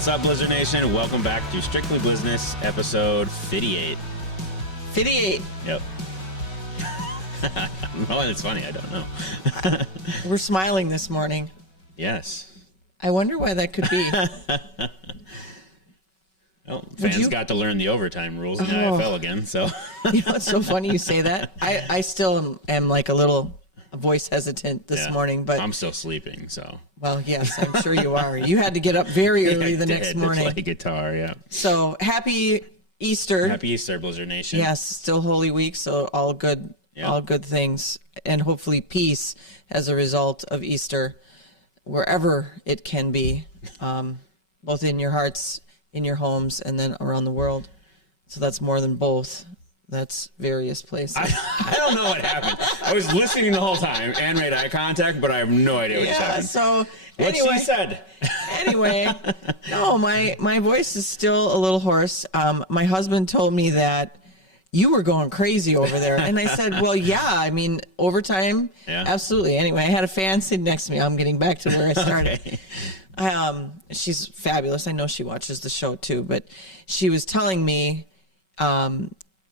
What's up, Blizzard Nation? Welcome back to Strictly Blizzness, episode 58. 58. Yep. Well, it's funny. I don't know. We're smiling this morning. Yes. I wonder why that could be. Well, fans got to learn the overtime rules in the IFL again, so. You know, it's so funny you say that. I still am like a little voice hesitant this morning, but I'm still sleeping, so. Well, yes, I'm sure you are. You had to get up very early the next morning. To play guitar, yeah. So happy Easter. Happy Easter, Blizzard Nation. Yes, still Holy Week, so all good, all good things, and hopefully peace as a result of Easter, wherever it can be, both in your hearts, in your homes, and then around the world. So that's more than both. That's various places. I don't know what happened. I was listening the whole time and made eye contact, but I have no idea what just happened. So what she said. Anyway, no, my voice is still a little hoarse. My husband told me that you were going crazy over there. And I said, well, yeah, I mean, overtime, absolutely. Anyway, I had a fan sitting next to me. I'm getting back to where I started. Okay. She's fabulous. I know she watches the show too, but she was telling me,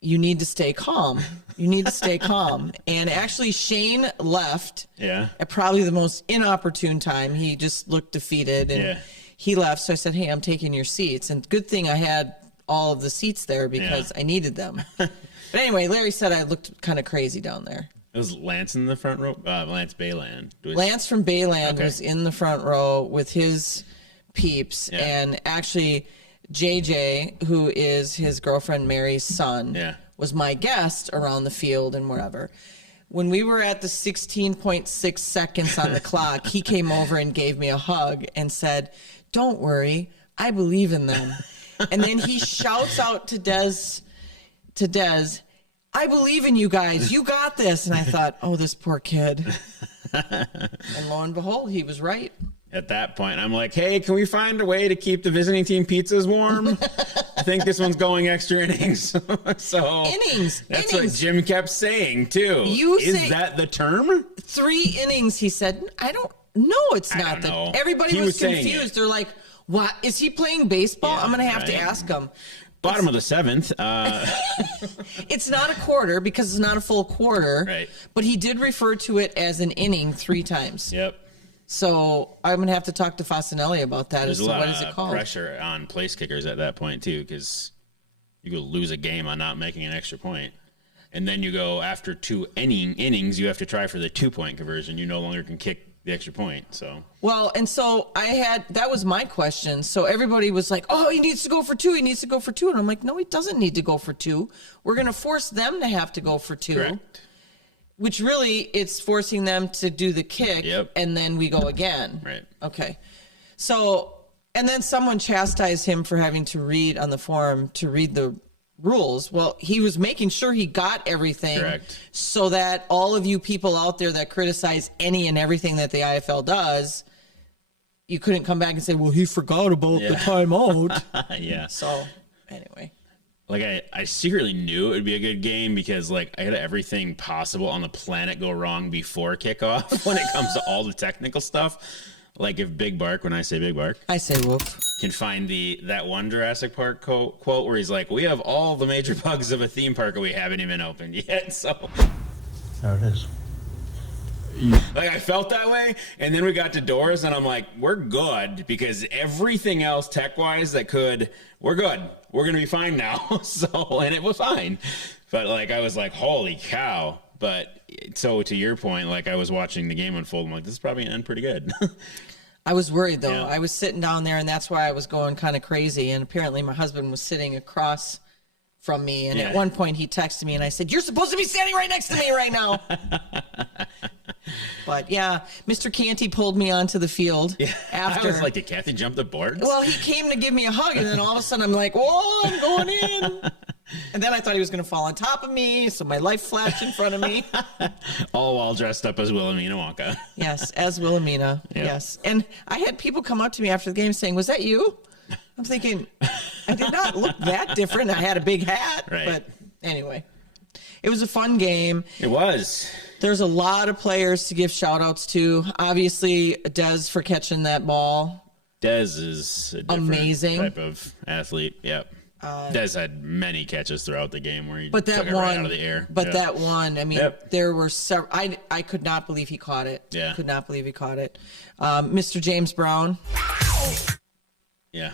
you need to stay calm. You need to stay calm. And actually, Shane left at probably the most inopportune time. He just looked defeated, and he left. So I said, hey, I'm taking your seats. And good thing I had all of the seats there because I needed them. But anyway, Larry said I looked kind of crazy down there. It was Lance in the front row? Lance Bayland. Lance from Bayland was in the front row with his peeps. And actually, JJ, who is his girlfriend Mary's son, was my guest around the field and wherever. When we were at the 16.6 seconds on the clock, he came over and gave me a hug and said, don't worry, I believe in them. And then he shouts out to Des, I believe in you guys. You got this. And I thought, oh, this poor kid. And lo and behold, he was right. At that point, I'm like, hey, can we find a way to keep the visiting team pizzas warm? I think this one's going extra innings. So that's what Jim kept saying, too. Is that the term? 3 innings, he said. I don't know. It's not that. Everybody was confused. They're like, what? Is he playing baseball? I'm going to have to ask him. Bottom of the 7th. It's not a quarter because it's not a full quarter. Right. But he did refer to it as an inning 3 times. Yep. So I'm going to have to talk to Fasanelli about that. There's a lot of pressure on place kickers at that point, too, because you go lose a game on not making an extra point. And then you go after 2 innings, you have to try for the 2-point conversion. You no longer can kick the extra point. So well, and so that was my question. So everybody was like, oh, he needs to go for 2. He needs to go for 2. And I'm like, no, he doesn't need to go for 2. We're going to force them to have to go for 2. Correct. Which really, it's forcing them to do the kick, and then we go again. Right. Okay. So, and then someone chastised him for having to read on the forum, to read the rules. Well, he was making sure he got everything. Correct. So that all of you people out there that criticize any and everything that the IFL does, you couldn't come back and say, well, he forgot about the timeout. Yeah. So, anyway. Like, I secretly knew it would be a good game because, like, I had everything possible on the planet go wrong before kickoff when it comes to all the technical stuff. Like, if Big Bark, when I say Big Bark, I say woof, can find that one Jurassic Park quote where he's like, we have all the major bugs of a theme park and we haven't even opened yet. So there it is. Like, I felt that way, and then we got to doors, and I'm like, we're good, because everything else tech-wise we're good. We're going to be fine now. So, and it was fine. But, like, I was like, holy cow. But, so to your point, like, I was watching the game unfold. I'm like, this is probably going to end pretty good. I was worried, though. I was sitting down there, and that's why I was going kind of crazy. And apparently my husband was sitting across from me. And at one point he texted me, and I said, you're supposed to be standing right next to me right now. But, yeah, Mr. Canty pulled me onto the field after. I was like, did Kathy jump the boards? Well, he came to give me a hug, and then all of a sudden I'm like, whoa, I'm going in. And then I thought he was going to fall on top of me, so my life flashed in front of me. All while dressed up as Wilhelmina Wonka. Yes, as Wilhelmina, yes. And I had people come up to me after the game saying, was that you? I'm thinking, I did not look that different. I had a big hat, but anyway. It was a fun game. It was. There's a lot of players to give shout outs to. Obviously, Des for catching that ball. Dez is a different Amazing type of athlete. Yep. Dez had many catches throughout the game where he took it right out of the air. But that one, I mean, Yep. there were several. I could not believe he caught it. Yeah. Could not believe he caught it. Mr. James Brown. Yeah.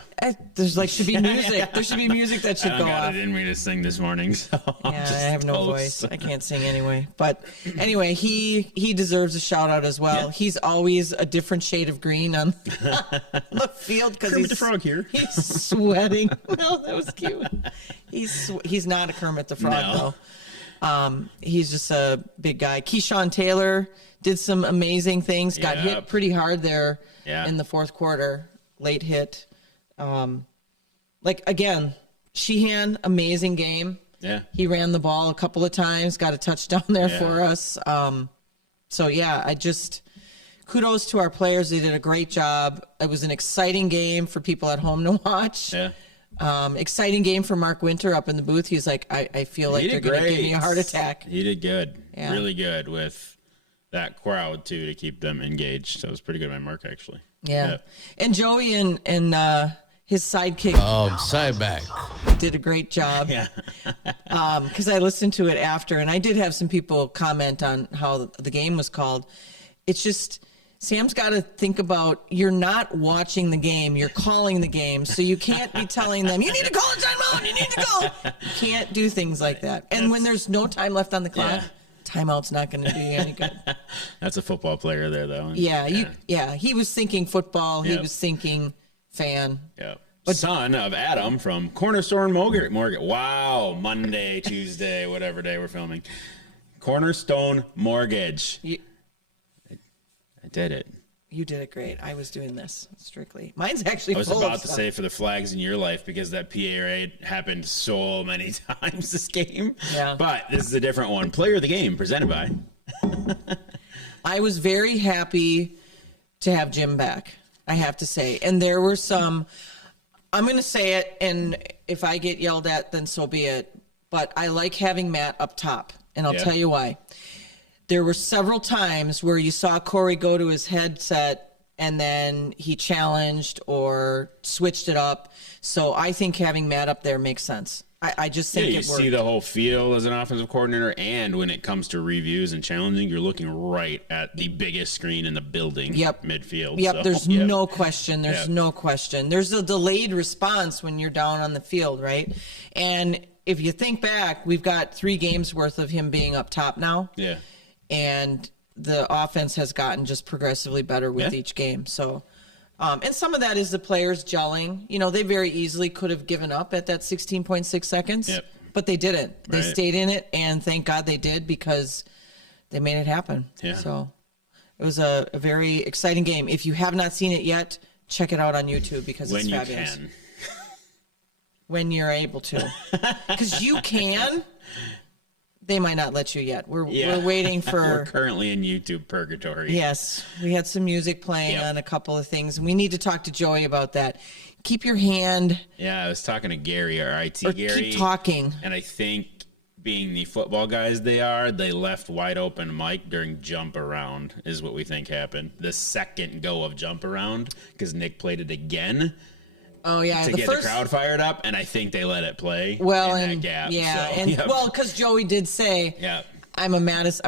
There's should be music. There should be music that should go I off. didn't mean to sing this morning, so Yeah, I have no voice. I can't sing anyway. But anyway, he deserves a shout out as well. Yeah. He's always a different shade of green on the field because Kermit the Frog here. He's sweating. No, that was cute. He's not a Kermit the Frog though. He's just a big guy. Keyshawn Taylor did some amazing things. Got hit pretty hard there in the fourth quarter. Late hit. Again, Sheehan, amazing game. Yeah. He ran the ball a couple of times, got a touchdown there for us. Kudos to our players. They did a great job. It was an exciting game for people at home to watch. Yeah. Exciting game for Mark Winter up in the booth. He's like, I feel like they're going to give me a heart attack. He did good. Yeah. Really good with that crowd, too, to keep them engaged. So it was pretty good by Mark, actually. Yeah. And Joey and his sidekick Sideback did a great job. Yeah. Because I listened to it after, and I did have some people comment on how the game was called. It's just Sam's got to think about, you're not watching the game, you're calling the game, so you can't be telling them, you need to call a timeout, you need to go. You can't do things like that. And when there's no time left on the clock, timeout's not going to do you any good. That's a football player there, though. He was thinking football. He was thinking fan. Yeah. Son of Adam from Cornerstone Mortgage. Wow. Monday, Tuesday, whatever day we're filming. Cornerstone Mortgage. I did it. You did it great. I was doing this strictly. Mine's actually I was full about of to stuff. say for the flags in your life because that PA happened so many times this game. Yeah. But this is a different one. Player of the game presented by. I was very happy to have Jim back, I have to say. And there were some, I'm going to say it, and if I get yelled at, then so be it. But I like having Matt up top, and I'll tell you why. There were several times where you saw Corey go to his headset and then he challenged or switched it up. So I think having Matt up there makes sense. I just think you it worked. see the whole feel as an offensive coordinator, and when it comes to reviews and challenging, you're looking right at the biggest screen in the building, midfield. Yep, so, there's no question. There's no question. There's a delayed response when you're down on the field, right? And if you think back, we've got 3 games worth of him being up top now. Yeah. And the offense has gotten just progressively better with each game. So, and some of that is the players gelling. You know, they very easily could have given up at that 16.6 seconds, but they didn't. They stayed in it, and thank God they did because they made it happen. Yeah. So it was a very exciting game. If you have not seen it yet, check it out on YouTube because it's fabulous. When you can. When you're able to. Because you can. They might not let you yet. We're waiting for. We're currently in YouTube purgatory. Yes, we had some music playing on a couple of things, and we need to talk to Joey about that. Keep your hand. Yeah, I was talking to Gary, our IT Gary. Keep talking. And I think, being the football guys they are, they left wide open Mike during jump around is what we think happened. The second go of jump around because Nick played it again. Oh yeah, to get the crowd fired up, and I think they let it play. Well, in that gap. Because Joey did say, I'm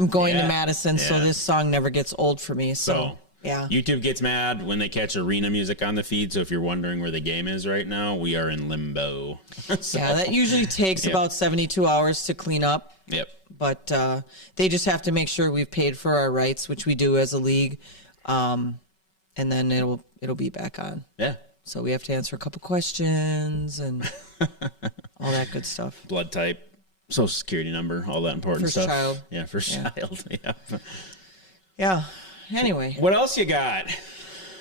going to Madison, so this song never gets old for me. So YouTube gets mad when they catch arena music on the feed. So if you're wondering where the game is right now, we are in limbo. That usually takes about 72 hours to clean up. Yep. But they just have to make sure we've paid for our rights, which we do as a league, and then it'll be back on. Yeah. So we have to answer a couple questions and all that good stuff. Blood type, social security number, all that important stuff. Child. Yeah, first child. Yeah. Yeah. Anyway. What else you got?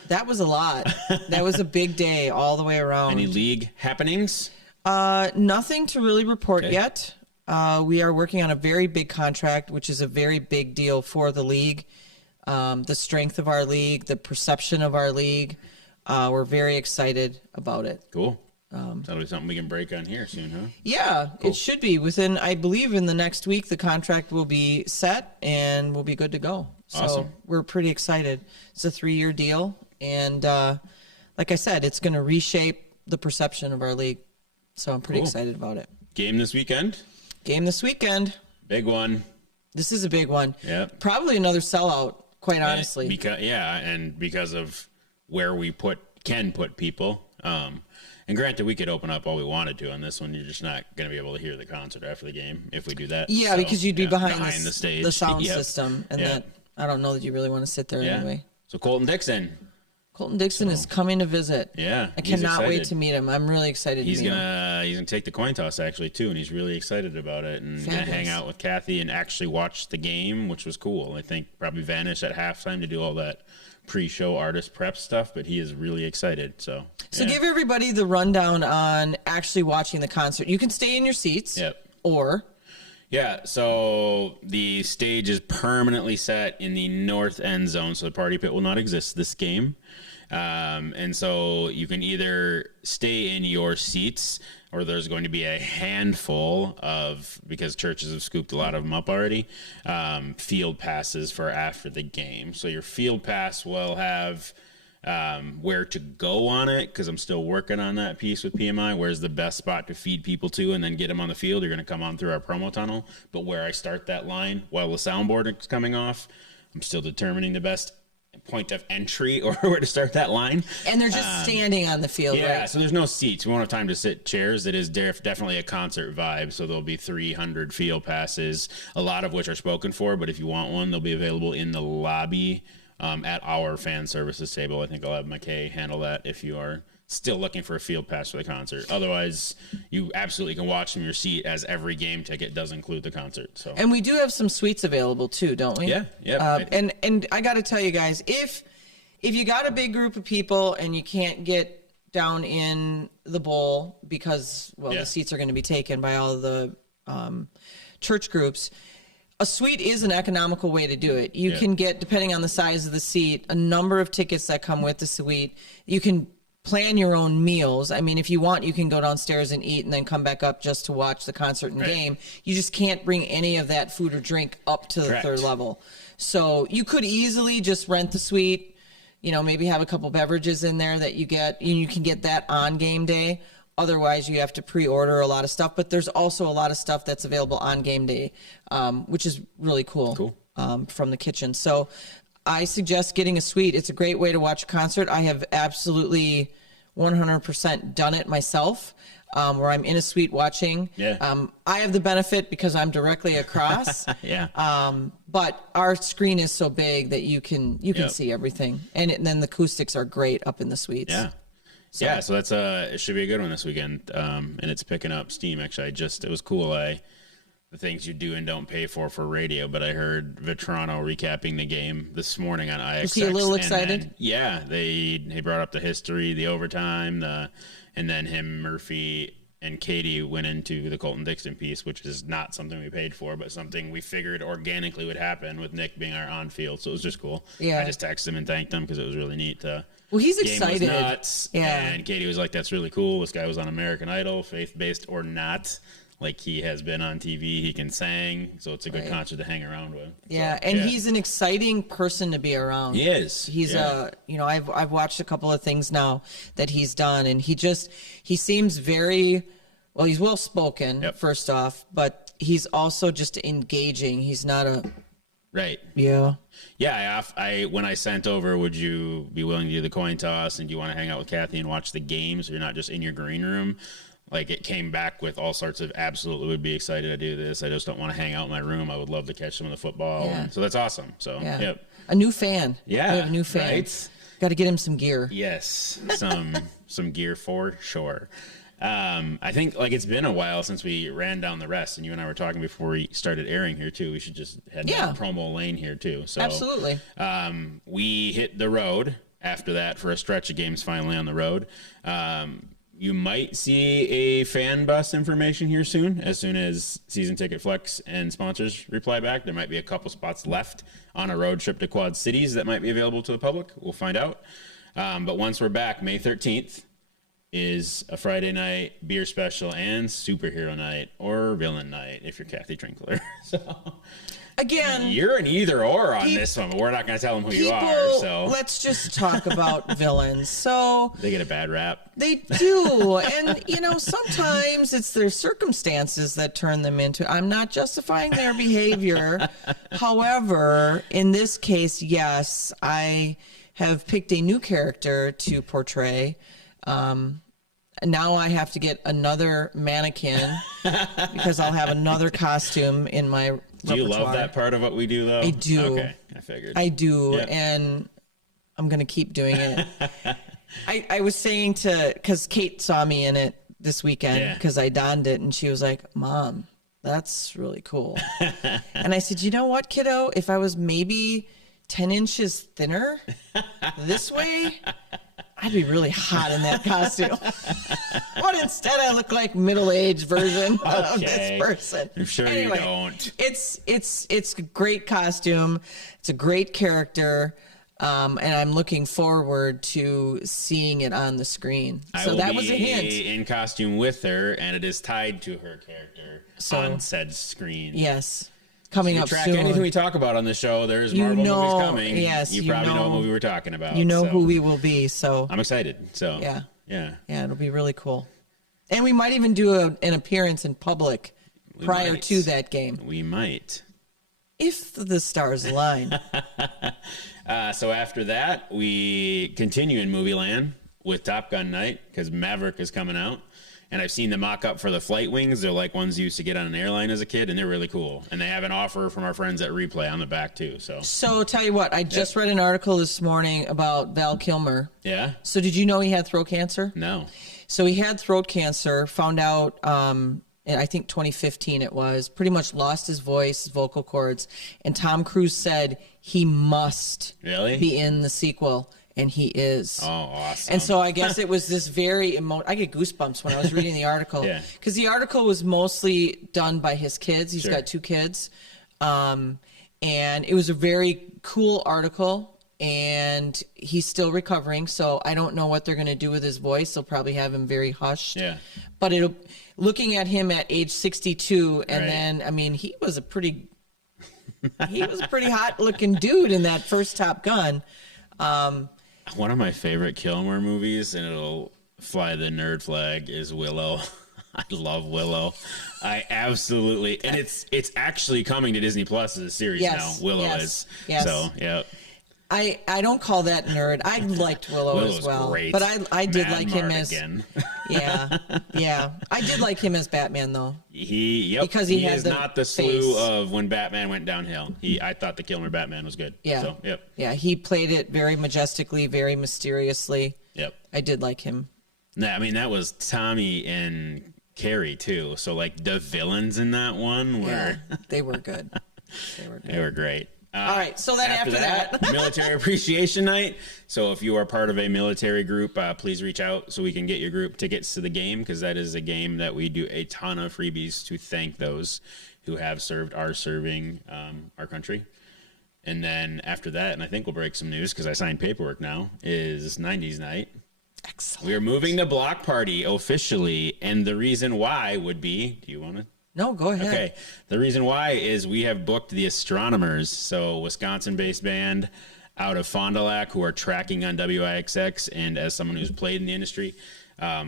That was a lot. That was a big day all the way around. Any league happenings? Nothing to really report yet. We are working on a very big contract, which is a very big deal for the league. The strength of our league, the perception of our league. We're very excited about it. Cool. That'll be something we can break on here soon, huh? Yeah, cool. It should be. Within, I believe, in the next week, the contract will be set and we'll be good to go. So awesome. We're pretty excited. It's a 3-year deal. And like I said, it's going to reshape the perception of our league. So I'm pretty excited about it. Game this weekend. Big one. This is a big one. Yep. Probably another sellout, quite honestly. Because of where we can put people. And granted, we could open up all we wanted to on this one. You're just not going to be able to hear the concert after the game if we do that. Yeah, so, because you'd be behind the stage, the sound system, and that I don't know that you really want to sit there anyway. So Colton Dixon is coming to visit. Yeah, I cannot wait to meet him. I'm really excited. He's gonna take the coin toss actually too, and he's really excited about it. And gonna hang out with Kathy and actually watch the game, which was cool. I think probably vanish at halftime to do all that pre-show artist prep stuff, but he is really excited. So give everybody the rundown on actually watching the concert. You can stay in your seats. Yep. Or. Yeah, so the stage is permanently set in the north end zone, so the party pit will not exist this game. And so you can either stay in your seats, or there's going to be a handful of, because churches have scooped a lot of them up already, field passes for after the game. So your field pass will have where to go on it, because I'm still working on that piece with PMI. Where's the best spot to feed people to and then get them on the field? You're going to come on through our promo tunnel. But where I start that line while the soundboard is coming off, I'm still determining the best point of entry or where to start that line. And they're just standing on the field, right? So there's no seats. We won't have time to sit chairs. It is definitely a concert vibe. So there'll be 300 field passes, a lot of which are spoken for. But if you want one, they'll be available in the lobby at our fan services table. I think I'll have McKay handle that if you are still looking for a field pass for the concert. Otherwise, you absolutely can watch from your seat, as every game ticket does include the concert. So, and we do have some suites available too, don't we? Yeah. And I got to tell you guys, if you got a big group of people and you can't get down in the bowl because the seats are going to be taken by all the church groups, a suite is an economical way to do it. You can get, depending on the size of the seat, a number of tickets that come with the suite. You can plan your own meals. I mean, if you want, you can go downstairs and eat and then come back up just to watch the concert and game. You just can't bring any of that food or drink up to the third level. So you could easily just rent the suite, maybe have a couple beverages in there that you get, and you can get that on game day. Otherwise, you have to pre-order a lot of stuff, but there's also a lot of stuff that's available on game day, which is really cool. From the kitchen. So I suggest getting a suite. It's a great way to watch a concert. I have absolutely 100% done it myself, where I'm in a suite watching. I have the benefit because I'm directly across. But our screen is so big that you can see everything, and then the acoustics are great up in the suites. So that's it should be a good one this weekend, and it's picking up steam. Actually, it was cool. The things you do and don't pay for radio, but I heard Vetrano recapping the game this morning on IXX. Was he a little excited? They brought up the history, the overtime, and then him, Murphy, and Katie went into the Colton Dixon piece, which is not something we paid for, but something we figured organically would happen with Nick being our on-field. So it was just cool. I just texted him and thanked him because it was really neat. He's game excited. Was nuts, and Katie was like, "That's really cool. This guy was on American Idol, faith-based or not." Like, he has been on TV, he can sing, so it's a good concert to hang around with. He's an exciting person to be around. He is. He's I've watched a couple of things now that he's done, and he seems very, he's well spoken, first off, but he's also just engaging. He's not a when I sent over, would you be willing to do the coin toss, and do you want to hang out with Kathy and watch the game so you're not just in your green room? Like, it came back with all sorts of absolutely would be excited to do this. I just don't want to hang out in my room. I would love to catch some of the football. And so that's awesome. So, a new fan. We have a new fan. Right? Got to get him some gear. Yes, some gear for sure. I think, it's been a while since we ran down the rest, and you and I were talking before we started airing here, too. We should just head down promo lane here, too. So, absolutely. We hit the road after that for a stretch of games finally on the road. You might see a fan bus information here soon as Season Ticket Flex and sponsors reply back. There might be a couple spots left on a road trip to Quad Cities that might be available to the public. We'll find out. But once we're back, May 13th, is a Friday night beer special and superhero night or villain night if you're Kathy Trinkler. So Again, you're an either or on this one, but we're not going to tell them who you are. So let's just talk about villains. So they get a bad rap. They do. And, sometimes it's their circumstances that turn them into. I'm not justifying their behavior. However, in this case, yes, I have picked a new character to portray. Now I have to get another mannequin because I'll have another costume in my repertoire. Do you love that part of what we do, though? I do. Okay, I figured. I do, Yep. and I'm going to keep doing it. I was saying because Kate saw me in it this weekend because I donned it, and she was like, Mom, that's really cool. And I said, you know what, kiddo? If I was maybe 10 inches thinner this way, I'd be really hot in that costume. But instead, I look like middle-aged version of this person. I'm sure anyway, you don't. It's a great costume. It's a great character. And I'm looking forward to seeing it on the screen. So that was a hint. In costume with her, and it is tied to her character on said screen. Yes. Coming up track soon. Anything we talk about on the show, there's Marvel movies coming. Yes, you probably know what movie we're talking about. You know who we will be. So I'm excited. So yeah, it'll be really cool. And we might even do an appearance in public prior to that game. We might, if the stars align. So after that, we continue in movie land with Top Gun night because Maverick is coming out. And I've seen the mock-up for the flight wings. They're like ones you used to get on an airline as a kid, and they're really cool. And they have an offer from our friends at Replay on the back, too. So tell you what, I just read an article this morning about Val Kilmer. Yeah? So did you know he had throat cancer? No. So he had throat cancer, found out, in I think 2015 it was, pretty much lost his voice, his vocal cords. And Tom Cruise said he must be in the sequel. And he is. Oh, awesome. And so I guess it was this very I get goosebumps when I was reading the article. Because the article was mostly done by his kids. He's got 2 kids. And it was a very cool article. And he's still recovering. So I don't know what they're going to do with his voice. They'll probably have him very hushed. Yeah. But looking at him at age 62, and then, I mean, he was a pretty hot looking dude in that first Top Gun. One of my favorite Kilmer movies, and it'll fly the nerd flag, is Willow. I love Willow. I absolutely, and it's actually coming to Disney Plus as a series now. Willow is. Yes. So, yeah. I don't call that nerd. I liked Willow as well. Great. But I did Mad like him Mark as again. yeah. I did like him as Batman though. Because he had is the not the slew of when Batman went downhill. I thought the Kilmer Batman was good. Yeah. So, yep. Yeah, he played it very majestically, very mysteriously. Yep. I did like him. I mean, that was Tommy and Carrie too. So like the villains in that one were they were good. They were great. All right, so then after that Military Appreciation Night. So if you are part of a military group, please reach out so we can get your group tickets to the game, because that is a game that we do a ton of freebies to thank those who have served, are serving our country. And then after that, and I think we'll break some news because I signed paperwork now, is 90s Night. Excellent. We are moving to Block Party officially, and the reason why would be, do you want to? No, go ahead. Okay. The reason why is we have booked the Astronomers, so Wisconsin-based band out of Fond du Lac who are tracking on WIXX, and as someone who's played in the industry,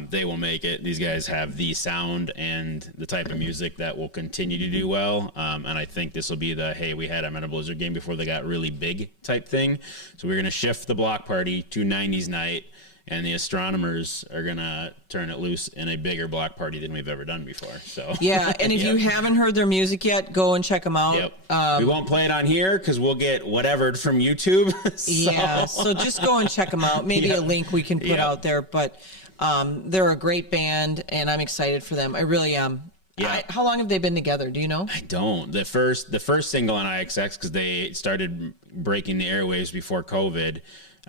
they will make it. These guys have the sound and the type of music that will continue to do well, and I think this will be the, hey, we had them at a Blizzard game before they got really big type thing, so we're going to shift the Block Party to 90s Night, and the Astronomers are going to turn it loose in a bigger block party than we've ever done before. So yeah, and if you haven't heard their music yet, go and check them out. Yep. We won't play it on here because we'll get whatevered from YouTube. So just go and check them out. Maybe a link we can put out there. But they're a great band, and I'm excited for them. I really am. Yeah. How long have they been together? Do you know? I don't. The first single on IXX, because they started breaking the airwaves before COVID,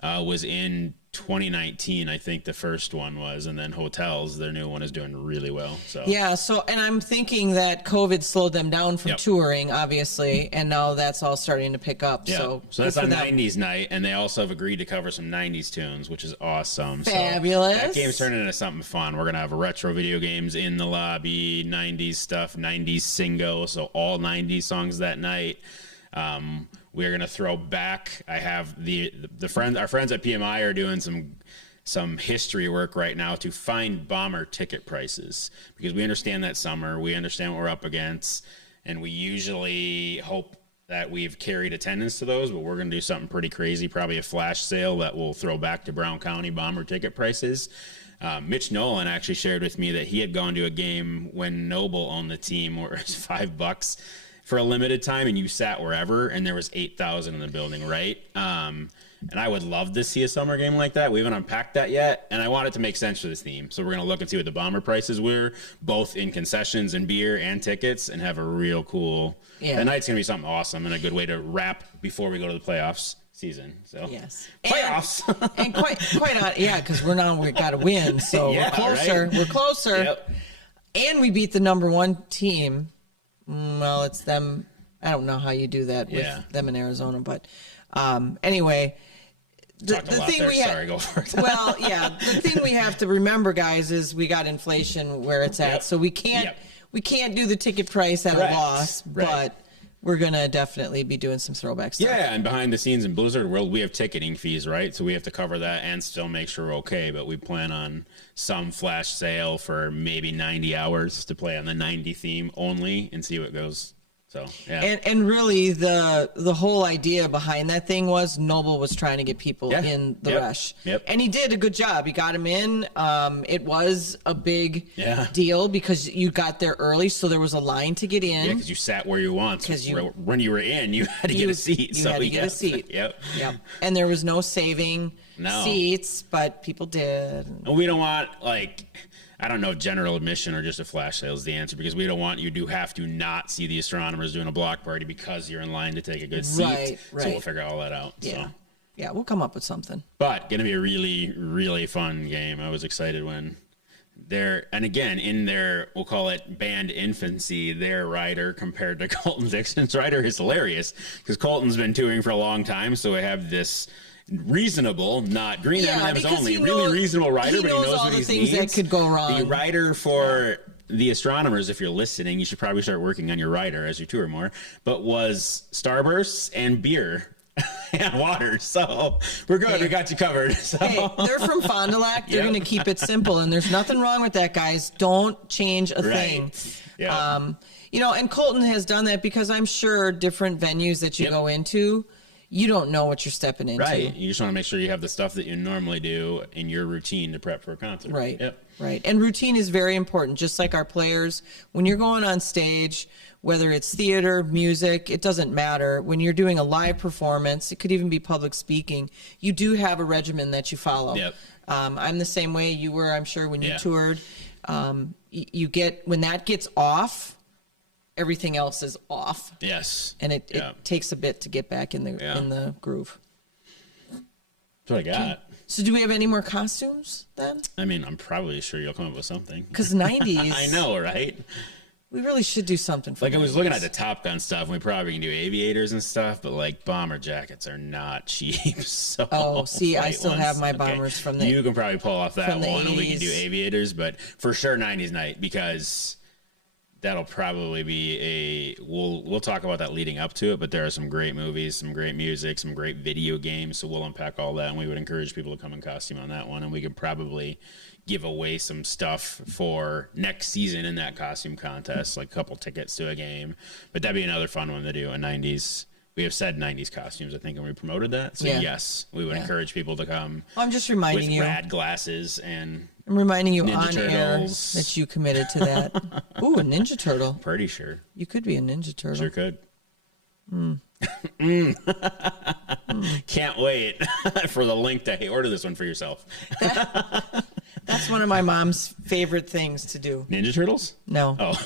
was in 2019, I think the first one was, and then hotels, their new one is doing really well. So yeah, so and I'm thinking that COVID slowed them down from touring, obviously, and now that's all starting to pick up. Yeah. So that's on 90s night, and they also have agreed to cover some 90s tunes, which is awesome. Fabulous. So that game's turning into something fun. We're gonna have retro video games in the lobby, 90s stuff, 90s single, so all 90s songs that night. We're gonna throw back. I have our friends at PMI are doing some history work right now to find bomber ticket prices, because we understand that summer, we understand what we're up against, and we usually hope that we've carried attendance to those, but we're gonna do something pretty crazy, probably a flash sale that will throw back to Brown County bomber ticket prices. Mitch Nolan actually shared with me that he had gone to a game when Noble owned the team where it was $5 for a limited time, and you sat wherever, and there was 8,000 in the building, right? And I would love to see a summer game like that. We haven't unpacked that yet, and I want it to make sense for this theme. So we're going to look and see what the bomber prices were, both in concessions and beer and tickets, and have a real cool... Yeah. The night's going to be something awesome and a good way to wrap before we go to the playoffs season. So yes, playoffs. And quite on, yeah, because we've got to win, so we're closer. Right? We're closer. Yep. And we beat the number one team. Well, it's them. I don't know how you do that with them in Arizona, but anyway, the thing we have. Sorry, go for it. Well, yeah, the thing we have to remember, guys, is we got inflation where it's at, so we can't do the ticket price at a loss, but we're gonna definitely be doing some throwback stuff. Yeah, and behind the scenes in Blizzard World, we have ticketing fees, right? So we have to cover that and still make sure we're okay. But we plan on some flash sale for maybe 90 hours to play on the 90 theme only and see what goes. So yeah, and really the whole idea behind that thing was Noble was trying to get people in the rush, and he did a good job. He got them in. It was a big deal because you got there early, so there was a line to get in. Yeah, because you sat where you want. Because when you were in, you had to get a seat. You had to get a seat. Yep. And there was no saving seats, but people did. And we don't want I don't know if general admission or just a flash sale is the answer, because we don't want you to have to not see the astronomers doing a block party because you're in line to take a good seat. Right. So we'll figure all that out. Yeah. So. Yeah, we'll come up with something. But going to be a really, really fun game. I was excited when and again, in their, we'll call it band infancy, their rider compared to Colton Dixon's rider is hilarious, because Colton's been touring for a long time, so I have this reasonable, not green M&Ms only, really reasonable rider, but he knows all what the he things needs. That could go wrong. The rider for the astronomers, if you're listening, you should probably start working on your rider as you tour more, but was Starbursts and beer and water. So we're good. Hey, we got you covered. So. Hey, they're from Fond du Lac. They're going to keep it simple, and there's nothing wrong with that, guys. Don't change a thing. Yeah. And Colton has done that, because I'm sure different venues that you go into, you don't know what you're stepping into. Right. You just want to make sure you have the stuff that you normally do in your routine to prep for a concert. Right. Yep. Right. And routine is very important, just like our players. When you're going on stage, whether it's theater, music, it doesn't matter. When you're doing a live performance, it could even be public speaking, you do have a regimen that you follow. Yep. I'm the same way you were, I'm sure, when you toured. You get, when that gets off, everything else is off. Yes. And it takes a bit to get back in the groove. That's what I got. Okay. So do we have any more costumes then? I mean, I'm probably sure you'll come up with something. Because 90s. I know, right? We really should do something for I was looking at the Top Gun stuff, and we probably can do aviators and stuff, but bomber jackets are not cheap. So I still have my bombers from the You can probably pull off that one, and we can do aviators, but for sure 90s night, because that'll probably be we'll talk about that leading up to it, but there are some great movies, some great music, some great video games, so we'll unpack all that, and we would encourage people to come in costume on that one, and we could probably give away some stuff for next season in that costume contest, like a couple tickets to a game. But that'd be another fun one to do, a 90s. We have said 90s costumes, I think, and we promoted that. So yes, we would encourage people to come. Well, I'm just reminding you. With rad glasses and I'm reminding you Ninja on Turtles. air that you committed to that. Ooh, a Ninja Turtle. Pretty sure. You could be a Ninja Turtle. Sure could. Can't wait for the link to order this one for yourself. That's one of my mom's favorite things to do. Ninja Turtles? No. Oh.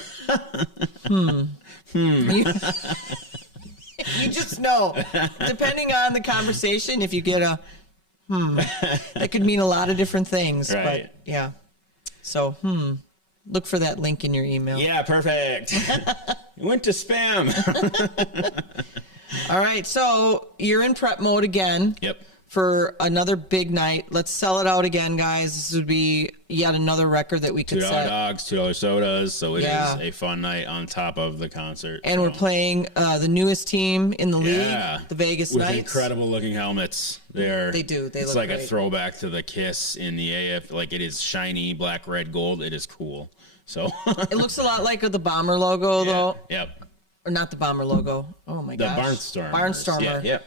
You just know. Depending on the conversation, if you get a That could mean a lot of different things. Right. But yeah. So, look for that link in your email. Yeah, perfect. It went to spam. All right. So you're in prep mode again. Yep. For another big night. Let's sell it out again, guys. This would be yet another record that we could $2 set. dogs, $2 sodas. So it is a fun night on top of the concert. And we're playing the newest team in the league, the Vegas with Knights. incredible looking helmets. They do. They it's look like great. A throwback to the KISS in the AF. Like it is shiny, black, red, gold. It is cool. So it looks a lot like the Bomber logo, though. Yep. Or not the Bomber logo. Oh my gosh. The Barnstormers. Barnstormer. Yeah.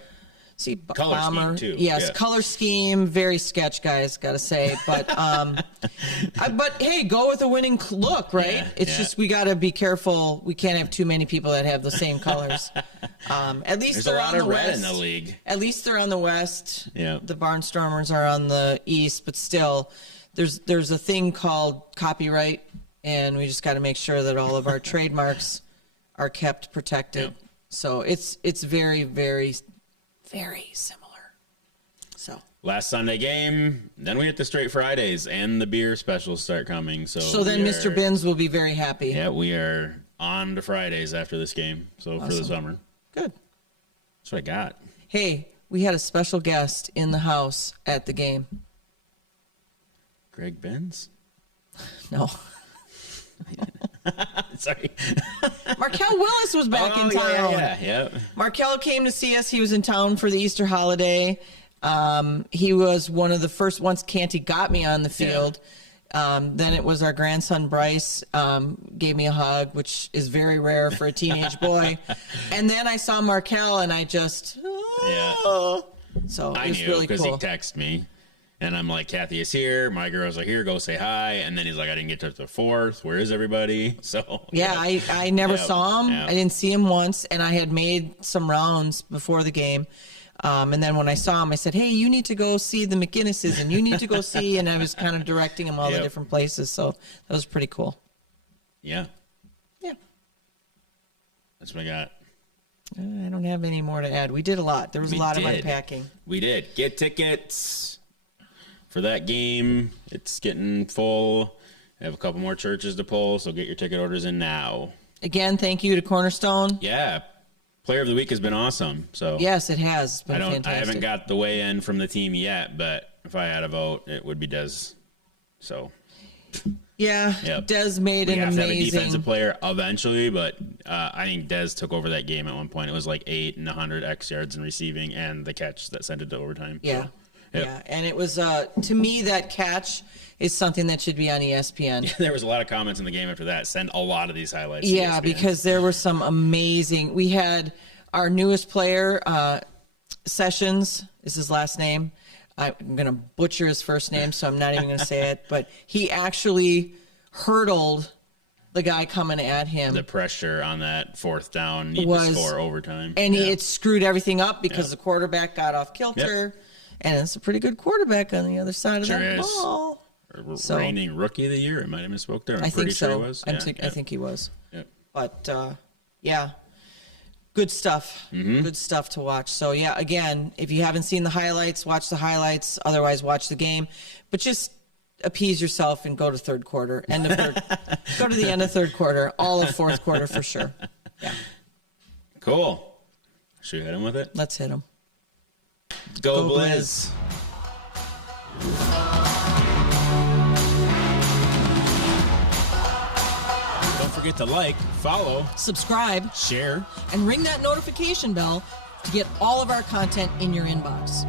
See, color Bomber. scheme, too. Yes, Yeah. color scheme, very sketch, guys, gotta say. But but hey, go with a winning look, right? Yeah, It's just we gotta be careful. We can't have too many people that have the same colors. At least There's they're a lot on of the red west. in the league. At least they're on the west. Yeah. The Barnstormers are on the east, but still, there's a thing called copyright, and we just got to make sure that all of our trademarks are kept protected. Yep. So it's very, very, very similar. So Last Sunday game, then we hit the straight Fridays, and the beer specials start coming. So then we Mr. are- Binns will be very happy. Yeah, we are on to Fridays after this game. So for the summer, Good. that's what I got. Hey, we had a special guest in the house at the game. Greg Benz. No. Sorry. Markel Willis was back in town. Yeah. Markel came to see us. He was in town for the Easter holiday. He was one of the first once Canty got me on the field. Then it was our grandson Bryce gave me a hug, which is very rare for a teenage boy. And then I saw Markel, and I just So I it was knew really because cool. he texted me, and I'm like, Kathy is here. My girls are here. Go say hi. And then he's like, I didn't get to the fourth. Where is everybody? So I never saw him. Yep. I didn't see him once, and I had made some rounds before the game. And then when I saw him, I said, hey, you need to go see the McGinnises, and you need to go see, and I was kind of directing him all the different places. So that was pretty cool. Yeah. Yeah. That's what I got. I don't have any more to add. We did a lot. There was a lot of unpacking. We did. Get tickets for that game. It's getting full. I have a couple more churches to pull, so get your ticket orders in now. Again, thank you to Cornerstone. Yeah. Player of the week has been awesome. So Yes, it has. It's been fantastic. I haven't got the weigh-in from the team yet, but if I had a vote, it would be Dez. So Yeah, Yep. Dez made we an have to have a amazing. defensive player eventually, but I think Dez took over that game at one point. It was like 8 and 100 X yards in receiving and the catch that sent it to overtime. Yeah. So, yep. Yeah, and it was to me that catch is something that should be on ESPN. There was a lot of comments in the game after that. Send a lot of these highlights. to Yeah, ESPN. because there were some amazing. We had our newest player, Sessions is his last name. I'm going to butcher his first name, so I'm not even going to say it. But he actually hurdled the guy coming at him. the pressure on that fourth down need to Was- score overtime. And yeah. it screwed everything up because the quarterback got off kilter. And it's a pretty good quarterback on the other side of Sure that is. ball. So- Reigning rookie of the year. I might have misspoke there. I'm I pretty think sure so. he was. I Yeah, think he was. yeah. But yeah, good stuff. Mm-hmm. Good stuff to watch. So yeah, again, if you haven't seen the highlights, watch the highlights. Otherwise, watch the game. But just appease yourself and go to third quarter. Go to the end of third quarter. All of fourth quarter for sure. Yeah, Cool. Should we hit him with it? let's hit them. Go, Go Blizz. Don't forget to like, follow, Subscribe share. and ring that notification bell to get all of our content in your inbox.